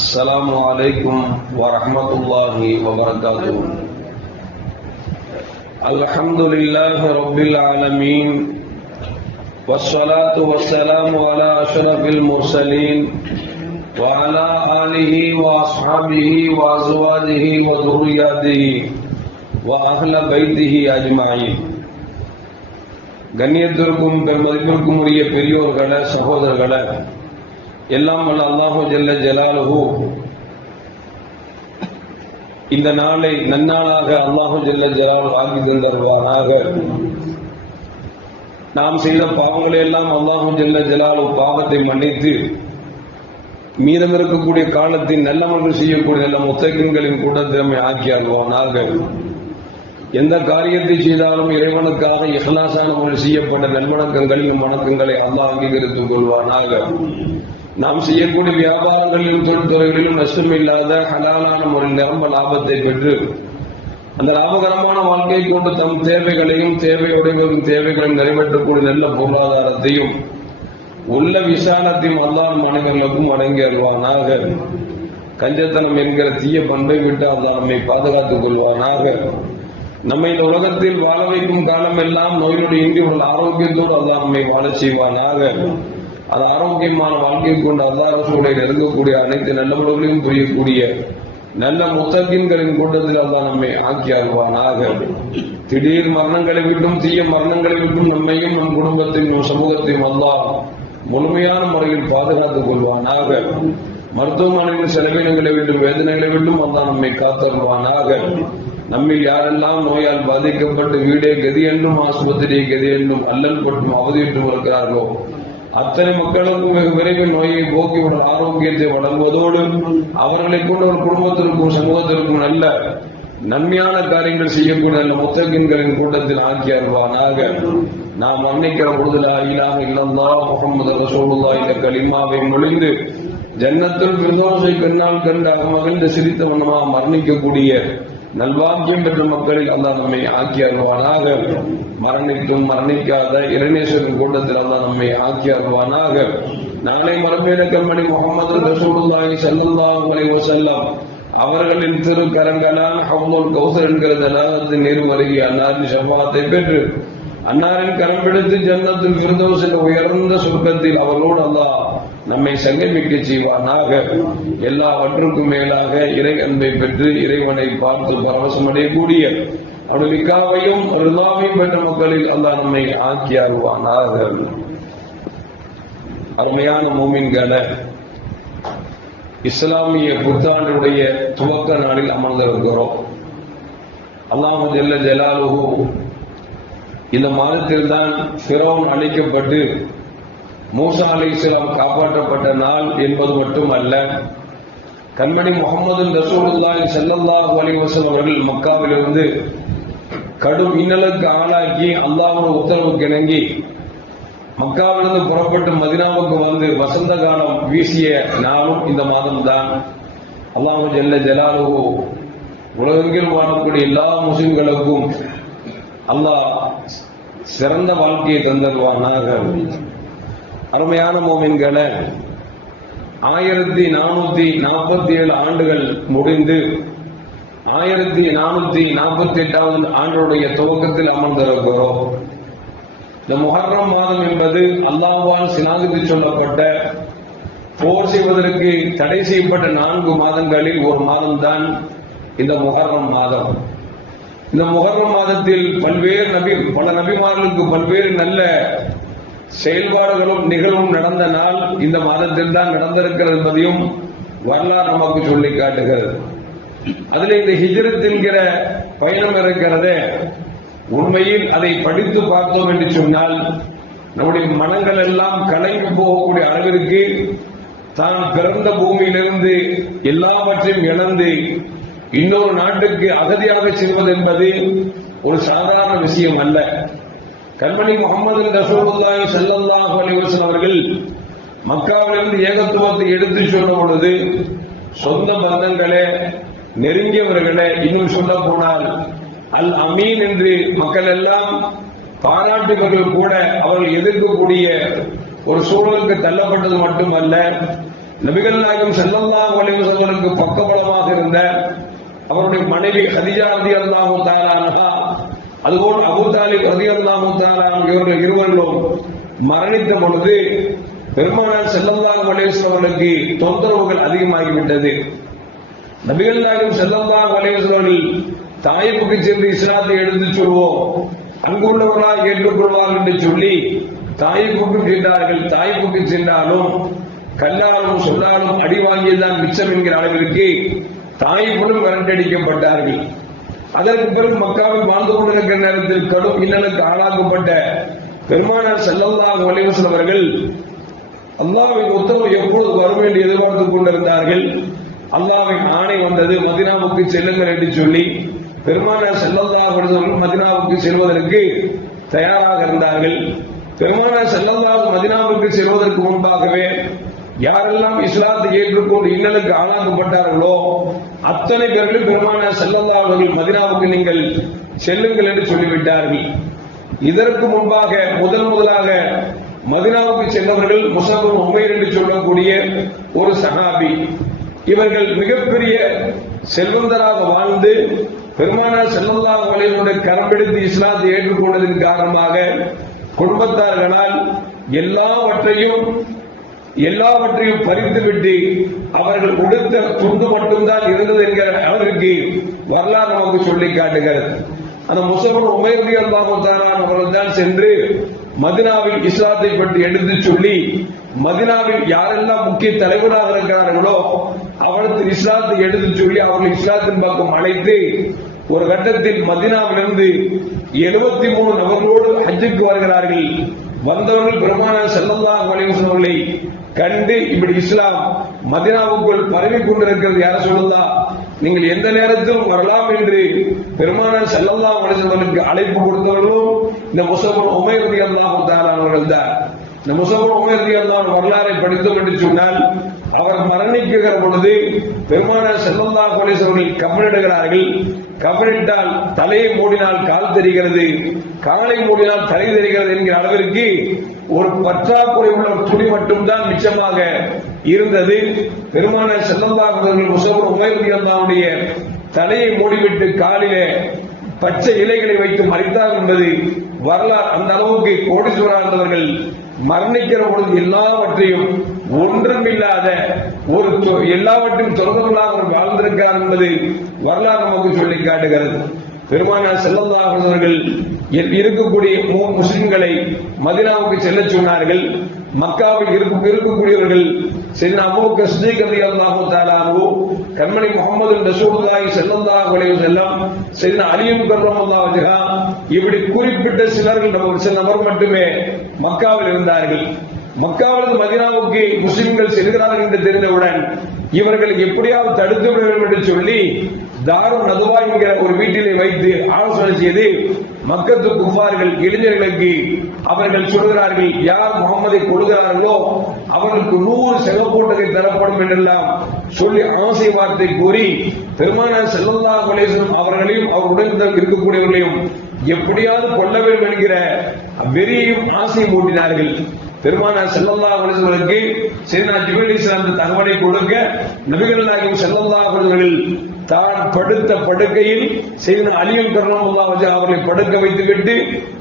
السلام عليكم ورحمة الله وبركاته. الحمد لله رب العالمين والصلاة والسلام على أشرف المرسلين وعلى آله وأصحابه وأزواجه وذرياته وأهل بيته أجمعين. கண்ணியத்திற்கும் பெருமதிப்பிற்கும் உரிய பெரியோர்களே, சகோதரர்களே, எல்லாம் வல்ல அல்லாஹு ஜல்ல ஜலாலுஹு இந்த நாளை நன்னாளாக அல்லாஹு ஜல்ல ஜலாலுஹு ஆக்கி தந்தருவானாக. நாம் செய்த பாவங்களை எல்லாம் அல்லாஹு ஜல்ல ஜலாலுஹு பாவத்தை மன்னித்து மீதம் இருக்கக்கூடிய காலத்தில் நல்லவர்கள் செய்யக்கூடிய நல்ல முத்தகின்களின் கூட்டத்திறமை ஆக்கி ஆகுவானாக. எந்த காரியத்தை செய்தாலும் இறைவனுக்காக இஹ்லாஸான முறையில் செய்யப்பட்ட நல்வணக்கங்களின் வணக்கங்களை அல்லாஹ் அங்கீகரித்துக் கொள்வானாக. நாம் செய்யக்கூடிய வியாபாரங்களிலும் தொழில்துறைகளிலும் நஷ்டமில்லாத ஹலாலான முறையில் நிரம்ப லாபத்தை பெற்று அந்த லாபகரமான வாழ்க்கையை கொண்டு தம் தேவைகளையும் தேவையுடையவர்களின் தேவைகளையும் நிறைவேற்றக்கூடிய நல்ல பொருளாதாரத்தையும் உள்ள விசாலத்தையும் அல்லாஹ் மனிதர்களுக்கும் வழங்கி அருவானாக. கஞ்சத்தனம் என்கிற தீய பண்பை விட்டு அல்லாஹ் நம்மை பாதுகாத்துக் கொள்வானாக. நம்மை இந்த உலகத்தில் வாழ வைக்கும் காலம் எல்லாம் நோயினுடைய இன்றி உள்ள ஆரோக்கியத்தோடு அல்லாஹ் நம்மை வாழ செய்வானாக. அது ஆரோக்கியமான வாழ்க்கை கொண்டு அல்லாஹ் ரசூலை நெருங்கக்கூடிய அனைத்து நல்ல முறைகளையும் புரியக்கூடிய நல்ல முத்தகின்களின் கூட்டத்தில் அல்லாஹ் நம்மை ஆக்கி அருவானாக. திடீர் மரணங்களை விட்டும் தீய மரணங்களை விட்டும் நம்மையும் நம் குடும்பத்தையும் சமூகத்தையும் அல்லாஹ் முழுமையான முறையில் பாதுகாத்துக் கொள்வானாக. மருத்துவமனையின் செலவினங்களை விட்டும் வேதனைகளை விட்டும் அல்லாஹ் நம்மை காத்தருவானாக. நம்மில் யாரெல்லாம் நோயால் பாதிக்கப்பட்டு வீடே கதி என்றும் ஆஸ்பத்திரியை கதி என்றும் அல்லல் பட்டும் அவதியிட்டு வருகிறார்களோ அத்தனை மக்களுக்கும் வெகு விரைவில் நோயை போக்கிவிட ஆரோக்கியத்தை வழங்குவதோடு அவர்களை கொண்டு ஒரு குடும்பத்திற்கும் சமூகத்திற்கும் நல்ல நன்மையான காரியங்கள் செய்யக்கூடிய நல்ல முத்தகின்களின் கூட்டத்தில் ஆக்கி அருவானாக. நாம் மன்னிக்கிற பொழுது லா இலாஹ இல்லல்லாஹ் முஹம்மது ரசூலுல்லாஹ் என்ற கலிமாவை மொழிந்து ஜன்னத்துல் ஃபிர்தௌஸை கண்ணால் கண்டு மகிழ்ந்து சிரித்த வண்ணமாக மரணிக்கக்கூடிய நல்வாக்கியம் பெற்ற மக்களில் அல்லாஹ் நம்மை ஆக்கி அருவானாக. மரணித்தும் மரணிக்காத இறைநேசரின் கூட்டத்தில் அல்லாஹ் நம்மை ஆக்கி அருவானாக. நாளை மறுமையில கண்மணி முஹம்மது ரசூலுல்லாஹி ஸல்லல்லாஹு அலைஹி வஸல்லம் அவர்களின் திருக்கரங்களால் ஹவ்லுல் கௌசர் என்கிற தலாகத்தின் நீர் வருகி அன்னாரின் ஷஃபாஅத்தை பெற்று அன்னாரின் கரம் பிடித்து ஜன்னத்துல் ஃபிர்தௌஸ் என்ற உயர்ந்த சொர்க்கத்தில் அவர்களோடு அல்லாஹ் நம்மை சங்கமிக்க செய்வானாக. எல்லாவற்றுக்கும் மேலாக இறை அன்பை பெற்று இறைவனை பார்த்து பரவசம் அடையக்கூடிய அவருடைய மிக்காவையும் ரிதாவையும் பெற்ற மக்களில் அல்லாஹ் நம்மை ஆக்கி அருவானாக. அருமையான மூமின்களே, இஸ்லாமிய புத்தாண்டுடைய துவக்க நாளில் அமர்ந்திருக்கிறோம். அல்லாஹ் ஜல்ல ஜலாலுஹு இந்த மாதத்தில் தான் ஃபிரௌன் அழிக்கப்பட்டு மூசா அலைஹிஸ்ஸலாம் காப்பாற்றப்பட்ட நாள் என்பது மட்டுமல்ல, கண்மணி முஹம்மது ரசூலுல்லாஹி ஸல்லல்லாஹு அலைஹி வஸல்லம் அவர்கள் மக்காவிலிருந்து கடும் இன்னலுக்கு ஆளாக்கி அல்லாஹ்வுடைய உத்தரவுக்கு இணங்கி மக்காவிலிருந்து புறப்பட்டு மதீனாவுக்கு வந்து வசந்த காலம் வீசிய நாளும் இந்த மாதம் தான். அல்லாஹ் ஜல்ல ஜலாலுஹு உலகெங்கில் வாழக்கூடிய எல்லா முஸ்லிம்களுக்கும் அல்லாஹ் சிறந்த வாழ்க்கையை தந்தருவானாக. அருமையான மோமின்களே, 1447 ஆண்டுகள் முடிந்து 1448வது ஆண்டுடைய துவக்கத்தில் அமர்ந்திருக்கிறோம். இந்த முஹர்ரம் மாதம் என்பது அல்லாஹ்வால் சினாதித்து சொல்லப்பட்ட போர் செய்வதற்கு தடை செய்யப்பட்ட 4 மாதங்களில் ஒரு மாதம் தான் இந்த முஹர்ரம் மாதம். இந்த முஹர்ரம் மாதத்தில் பல நபிமார்களுக்கு பல்வேறு நல்ல செயல்பாடுகளும் நிகழ்வும் நடந்த நாள் இந்த மாதத்தில் தான் நடந்திருக்கிறது என்பதையும் வரலாறு நமக்கு சொல்லி காட்டுகிறது. அதில் இந்த ஹிஜ்ரத் என்கிற பயணம் இருக்கிறதே, உண்மையில் அதை படித்து பார்த்தோம் என்று சொன்னால் நம்முடைய மனங்கள் எல்லாம் கலைந்து போகக்கூடிய அளவிற்கு தான் பிறந்த பூமியிலிருந்து எல்லாவற்றையும் இழந்து இன்னொரு நாட்டுக்கு அகதியாக செல்வது என்பது ஒரு சாதாரண விஷயம் அல்ல. கண்மணி முஹம்மது ரசூலுல்லாஹி ஸல்லல்லாஹு அலைஹி வஸல்லம் அவர்கள் மக்காவிலிருந்து ஏகத்துவத்தை எடுத்து சொன்ன பொழுது சொந்த பந்தங்களே, நெருங்கியவர்களே, இன்னும் சொல்ல போனால் அல் அமீன் என்று மக்கள் எல்லாம் பாராட்டுவர்கள் கூட அவர்கள் எதிர்க்கக்கூடிய ஒரு சூழலுக்கு தள்ளப்பட்டது மட்டுமல்ல, நபிகள் நாயகம் ஸல்லல்லாஹு அலைஹி வஸல்லம் பக்கபலமாக இருந்த அவருடைய மனைவி கதீஜா ரலியல்லாஹு தஆலா அன்ஹா, அதுபோல் அபூ தாலிப் ரலியல்லாஹு தஆலா இவர்கள் இருவரும் மரணித்த பொழுது பெருமானார் ஸல்லல்லாஹு அலைஹி வஸல்லம் தொந்தரவுகள் அதிகமாகிவிட்டது. நபிகள் நாயகம் ஸல்லல்லாஹு அலைஹி வஸல்லம் தாயிஃபுக்கு சென்று இஸ்லாத்தை எடுத்துச் சொல்வோம், அங்குள்ளவர்களாக ஏற்றுக்கொள்வார்கள் என்று சொல்லி தாயிஃபுக்கு கேட்டார்கள். தாயிஃபுக்கு சென்றாலும் கல்லாலும் சொல்லாலும் அடி வாங்கியதுதான் மிச்சம் என்கிற அளவிற்கு தாயிஃபிலும் விரட்டடிக்கப்பட்டார்கள். அதற்கு பிறகு மக்காவில் வாழ்ந்து கொண்டிருக்கிற நேரத்தில் கடும் இன்னலுக்கு ஆளாக்கப்பட்ட பெருமானார் ஸல்லல்லாஹு அலைஹி வஸல்லம் அவர்கள் அல்லாஹ்வின் உத்தரவு எப்போது வரும் என்று எதிர்பார்த்துக் கொண்டிருந்தார்கள். அல்லாஹ்வின் ஆணை வந்தது, மதீனாவுக்கு செல்லுங்கள் என்று சொல்லி பெருமானார் ஸல்லல்லாஹு அலைஹி வஸல்லம் மதீனாவுக்கு செல்வதற்கு தயாராக இருந்தார்கள். பெருமானார் ஸல்லல்லாஹு மதீனாவுக்கு செல்வதற்கு முன்பாகவே யாரெல்லாம் இஸ்லாத்தை ஏற்றுக்கொண்டு இன்னலுக்கு ஆளாக்கப்பட்டார்களோ அத்தனை பேர்களும் பெருமானார் ஸல்லல்லாஹு அலைஹி வஸல்லம் மதீனாவுக்கு நீங்கள் செல்லுங்கள் என்று சொல்லிவிட்டார்கள். இதற்கு முன்பாக முதலாக மதீனாவுக்கு சென்றவர்கள் முஸஅப் இப்னு உமைர் என்று சொல்லக்கூடிய ஒரு சஹாபி. இவர்கள் மிகப்பெரிய செல்வந்தராக வாழ்ந்து பெருமானார் ஸல்லல்லாஹு அலைஹி வஸல்லம் கரம் பிடித்து இஸ்லாத்தை ஏற்றுக்கொண்டதன் காரணமாக குடும்பத்தார்களால் எல்லாவற்றையும் பறித்துவிட்டு அவர்கள் உடுத்த துண்டு மட்டும்தான் இருந்தது என்கிற அளவிற்கு வரலாறு நமக்கு சொல்லி காட்டுகிறது. அந்த முஸஅப் இப்னு உமைர் ரலியல்லாஹு தஆலா அவர்கள் தான் சென்று மதீனாவில் இஸ்லாத்தை பற்றி எடுத்து சொல்லி மதீனாவில் யாரெல்லாம் முக்கிய தலைவராக இருக்கிறார்களோ அவர்களுக்கு இஸ்லாத்தை எடுத்து சொல்லி அவர்கள் இஸ்லாத்தின் பக்கம் அழைத்து ஒரு கட்டத்தில் மதீனாவிலிருந்து 73 நபர்களோடு ஹஜ்ஜுக்கு வருகிறார்கள். வந்தவர்கள் பெருமானார் ஸல்லல்லாஹு அலைஹி வஸல்லம் அவர்களை கண்டு இப்படி இஸ்லாம் மதீனாவுக்குள் பரவிக் கொண்டிருக்கிறது, யார சொல்லுதா, நீங்கள் எந்த நேரத்திலும் வரலாம் என்று பெருமானார் ஸல்லல்லாஹு அலைஹி வஸல்லம் அழைப்பு கொடுத்தவர்களும் இந்த முஸஅப் இப்னு உமைர் ரலியல்லாஹு தஆலா அவர்கள் தான். இந்த முஸஅப் இப்னு உமைர் ரலியல்லாஹு வரலாறை படித்தோம் என்று சொன்னால் அவர் மரணிக்கிற பொழுது பெருமானார் ஸல்லல்லாஹு அலைஹி வஸல்லம் கபனிடுகிறார்கள். கபனிட்டால் தலையை மூடினால் கால் தெரிகிறது, காலை மூடினால் தலை தெரிகிறது என்கிற அளவிற்கு ஒரு பற்றாக்குறை உள்ள துணி மட்டும்தான் மிச்சமாக இருந்தது. பெருமானார் ஸல்லல்லாஹு அலைஹி வஸல்லம் முஸஅப் இப்னு உமைர் ரலியல்லாஹுடைய தலையை மூடிவிட்டு காலிலே பச்சை இலைகளை வைத்து மறைத்தார் என்பது வரலாறு. அந்த அளவுக்கு கோடீஸ்வரர்கள் மரணிக்கிற பொழுது எல்லாவற்றையும் ஒன்றுமில்லாத எல்லாவற்றையும் தொடர்புகளாக வாழ்ந்திருக்கிறார் என்பது வரலாறு நமக்கு சொல்லி காட்டுகிறது. பெருமானார் ஸல்லல்லாஹு அலைஹி வஸல்லம் இருக்கக்கூடிய முஸ்லிம்களை மதீனாவுக்கு செல்ல சொன்னார்கள். மக்காவில் இருக்கக்கூடியவர்கள் சையதுனா அபூபக்கர் சித்திக் ரலியல்லாஹு தஆலா அன்ஹு, கண்மணி முஹம்மது ரசூலுல்லாஹி ஸல்லல்லாஹு அலைஹி வஸல்லம், சையதுனா அலி கர்ரமல்லாஹு வஜ்ஹா, இப்படி குறிப்பிட்ட சில நபர் மட்டுமே மக்காவில் இருந்தார்கள். மக்காவிலிருந்து மதீனாவுக்கு முஸ்லிம்கள் செல்கிறார்கள் என்று தெரிந்தவுடன் இவர்கள் எப்படியாவது தடுத்து விட வேண்டும் என்று சொல்லி தாருன் நதுவா என்கிற ஒரு வீட்டிலே வைத்து ஆலோசனை செய்து மக்கத்து குஃபார்கள் இளைஞர்களுக்கு அவர்கள் சொல்கிறார்கள், யார் முகமதை கொள்கிறார்களோ அவர்களுக்கு 100 செலப்போட்டதை தரப்படும் என்றெல்லாம் சொல்லி ஆசை வார்த்தை கூறி பெருமானார் ஸல்லல்லாஹு அலைஹி வஸல்லம் அவர்களையும் அவருடன் இருக்கக்கூடியவர்களையும் எப்படியாவது கொல்ல வேண்டும் என்கிற வெறியையும் ஆசையும் ஊட்டினார்கள். பெருமானார் ஸல்லல்லாஹு அலைஹி வஸல்லம் சையதுனா ஜிப்ரீல் அலைஹிஸ்ஸலாம் தகவலை கொடுக்க நபிகள் நாயகம் ஸல்லல்லாஹு அலைஹி வஸல்லம் தான் படுத்த படுக்கையில் சையதுனா அலி கர்ரமல்லாஹு வஜ்ஹு அவர்களை படுக்க வைத்துவிட்டு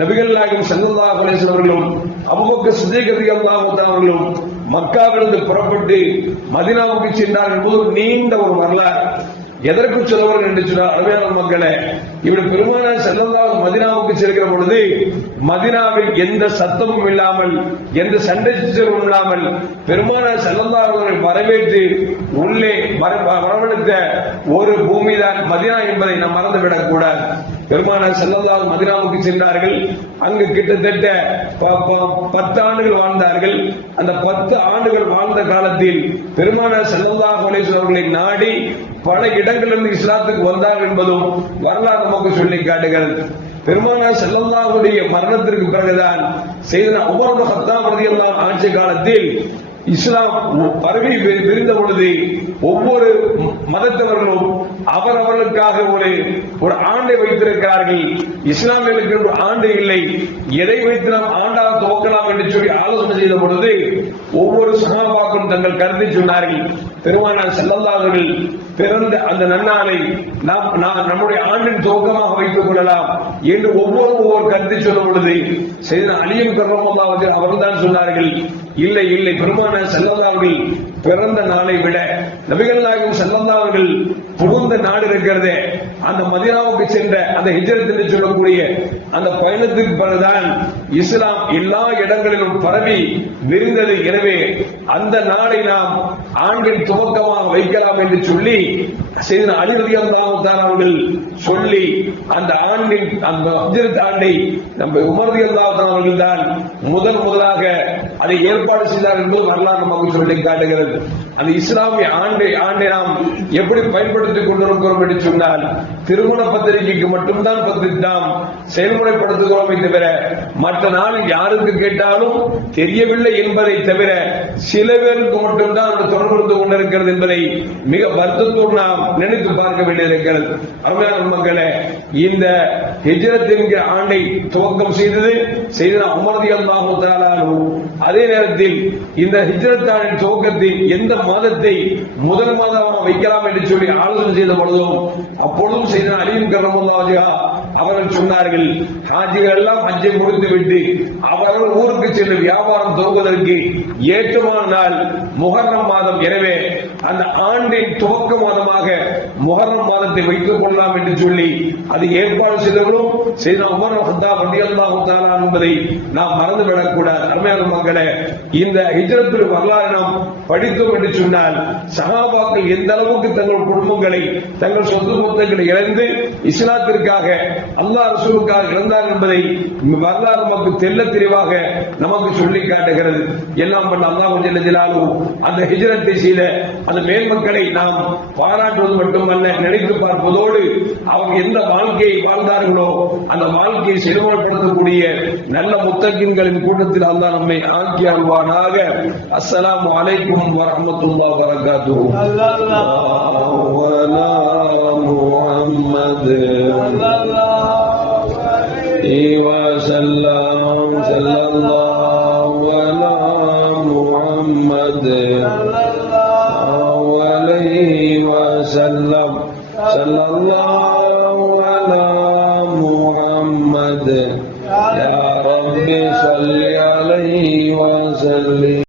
நபிகள் நாயகம் ஸல்லல்லாஹு அலைஹி வஸல்லம் அவர்களும் அபூபக்கர் சித்திக் ரலியல்லாஹு தஆலா அவர்களும் மக்காவிலிருந்து புறப்பட்டு மதீனாவுக்கு சென்றார்கள் என்பது நீண்ட ஒரு வரலாறு. எதற்கு சொல்லுவார்கள் என்று சொன்னால், அருமையான மக்களே, இவர் பெருமானார் ஸல்லல்லாஹு மதீனாவுக்கு செல்கிற பொழுது மதீனாவில் எந்த சத்தமும் இல்லாமல் எந்த சண்டை சச்சரவும் இல்லாமல் பெருமானார் ஸல்லல்லாஹு அவர்களை வரவேற்று உள்ளே வரவழைத்த ஒரு பூமிதான் மதீனா என்பதை நாம் மறந்துவிடக் கூடாது. பெருமானார் ஸல்லல்லாஹு மதீனாவுக்கு சென்றார்கள். அங்கு கிட்டத்தட்ட 10 ஆண்டுகள் வாழ்ந்தார்கள். அந்த 10 ஆண்டுகள் வாழ்ந்த காலத்தில் பெருமானார் ஸல்லல்லாஹு அலைஹி வஸல்லம் அவர்களை நாடி பல இடங்களிலிருந்து இஸ்லாத்துக்கு வந்தார்கள் என்பதும் வரலாறு நமக்கு சொல்லி காட்டுகிறது. பெருமானார் ஸல்லல்லாஹு அலைஹி மரணத்திற்கு பிறகுதான் சையதுனா உமர் இப்னு கத்தாப் ரலியல்லாஹு ஆட்சி காலத்தில் இஸ்லாம் பரவி விரிந்த பொழுது ஒவ்வொரு மதத்தவர்களும் அவர்களுக்காக ஒரு ஆண்டை வைத்திருக்கிறார்கள். இஸ்லாமியர்களுக்கு ஒரு ஆண்டு இல்லை, எதை வைத்து நாம் ஆண்டாக துவக்கலாம் என்று சொல்லி ஆலோசனை செய்த பொழுது ஒவ்வொரு சஹாபாக்களும் தங்கள் கருத்தை சொன்னார்கள். பெருமானார் ஸல்லல்லாஹு அலைஹி வஸல்லம் பிறந்த அந்த நன்னாளை நம்முடைய ஆண்டின் துவக்கமாக வைத்துக் கொள்ளலாம் என்று ஒவ்வொரு கருத்தை சொல்லும் பொழுது சையதுனா அலியும் கர்ரமல்லாஹு வஜஹு அவர்கள் தான் சொன்னார்கள், இல்லை இல்லை, பெருமானார் ஸல்லல்லாஹு அலைஹி வஸல்லம் பிறந்த நாளை விட நபிகள் நாயகம் ஸல்லல்லாஹு அலைஹி வஸல்லம் புகுந்த நாடு இருக்கிறதே, அந்த மதீனாவுக்கு சென்ற அந்த ஹிஜ்ரத் என்று சொல்லக்கூடிய அந்த பயணத்துக்கு பிறகுதான் இஸ்லாம் எல்லா இடங்களிலும் பரவி விரிந்தது. எனவே அந்த நாளை நாம் ஆண்டின் துவக்கமாக வைக்கலாம் என்று சொல்லி சையதுனா அலி ரலியல்லாஹு தஆலா அவர்கள் சொல்லி அந்த ஆண்டின் அந்த ஹிஜ்ரத் ஆண்டை நம்ம உமர் ரலியல்லாஹு தஆலா அவர்கள் தான் முதலாக அதை ஏற்பாடு செய்தார் என்பது வரலாறு நமக்கு சொல்லி காட்டுகிறது. அந்த இஸ்லாமிய ஆண்டை நாம் எப்படி பயன்படுத்திக் கொண்டிருக்கிறோம் என்று சொன்னால் திருமண பத்திரிகைக்கு மட்டும்தான் நாம் செயல்முறைப்படுத்துகிறோமே தவிர மற்ற நாளில் யாருக்கு கேட்டாலும் தெரியவில்லை என்பதை தவிர சில பேருக்கு மட்டும்தான் தொடர்பு கொண்டிருக்கிறது என்பதை மிக வருத்தத்தோடு நாம் நினைத்து பார்க்க வேண்டியிருக்கிறது. அருமையான மக்களே, இந்த ஹிஜ்ரத் என்கிற ஆண்டை துவக்கம் செய்தது சையதுனா உமர் ரலியல்லாஹு தஆலா அன்ஹு. அதே நேரத்தில் இந்த ஹிஜ்ரத் ஆண்டின் துவக்கத்தில் எந்த மாதத்தை முதல் மாதமாக வைக்கலாம் என்று சொல்லி ஆலோசனை செய்த பொழுதும் அப்பொழுதும் சையதுனா அலியும் கர்ரமல்லாஹு வஜஹு அவர்கள் சொன்னார்கள், ஹாஜிகள் எல்லாம் ஹஜ்ஜை முடித்துவிட்டு அவர்கள் ஊருக்கு சென்று வியாபாரம் துவங்குவதற்கு ஏற்றமான நாள் முஹர்ரம் மாதம். எனவே அந்த ஆண்டின் துவக்க மாதமாக முஹர்ரம் மாதத்தை வைத்துக் கொள்ளலாம் என்று சொல்லி அது ஏற்பாடு செய்தவர்களும் சையதுனா உமர் ரலியல்லாஹு தஆலா என்பதை நாம் மறந்துவிடக் கூடாது. அருமையான மக்களே, இந்த ஹிஜ்ரத்துடைய வரலாறு நாம் படித்தோம் என்று சொன்னால் சஹாபாக்கள் எந்த அளவுக்கு தங்கள் குடும்பங்களை தங்கள் சொந்த சொத்துக்களை இழந்து இஸ்லாத்திற்காக அல்லாஹ் ரசூலுக்காக இழந்தார் என்பதை வரலாறு நமக்கு தெல்ல தெளிவாக நமக்கு சொல்லி காட்டுகிறது. எல்லாம் பண்ண அல்லாஹ் ஜல்ல ஜலாலுஹு அந்த ஹிஜ்ரத்தை செய்த அந்த மேன்மக்களை நாம் பாராட்டுவது மட்டுமல்ல, நினைத்து பார்ப்பதோடு அவங்க எந்த வாழ்க்கையை வாழ்ந்தார்களோ அந்த வாழ்க்கையை செயல்படுத்தக்கூடிய நல்ல முத்தகீன்களின் கூட்டத்தில் அல்லாஹ் நம்மை ஆக்கி அல்வானாக. அஸ்ஸலாமு அலைக்கும் வரஹ்மத்துல்லாஹி வபரகாத்துஹு. முஹம்மது وسلم صلى الله على محمد عليه وسلم صلى الله على محمد يا رب صل عليه وسلم.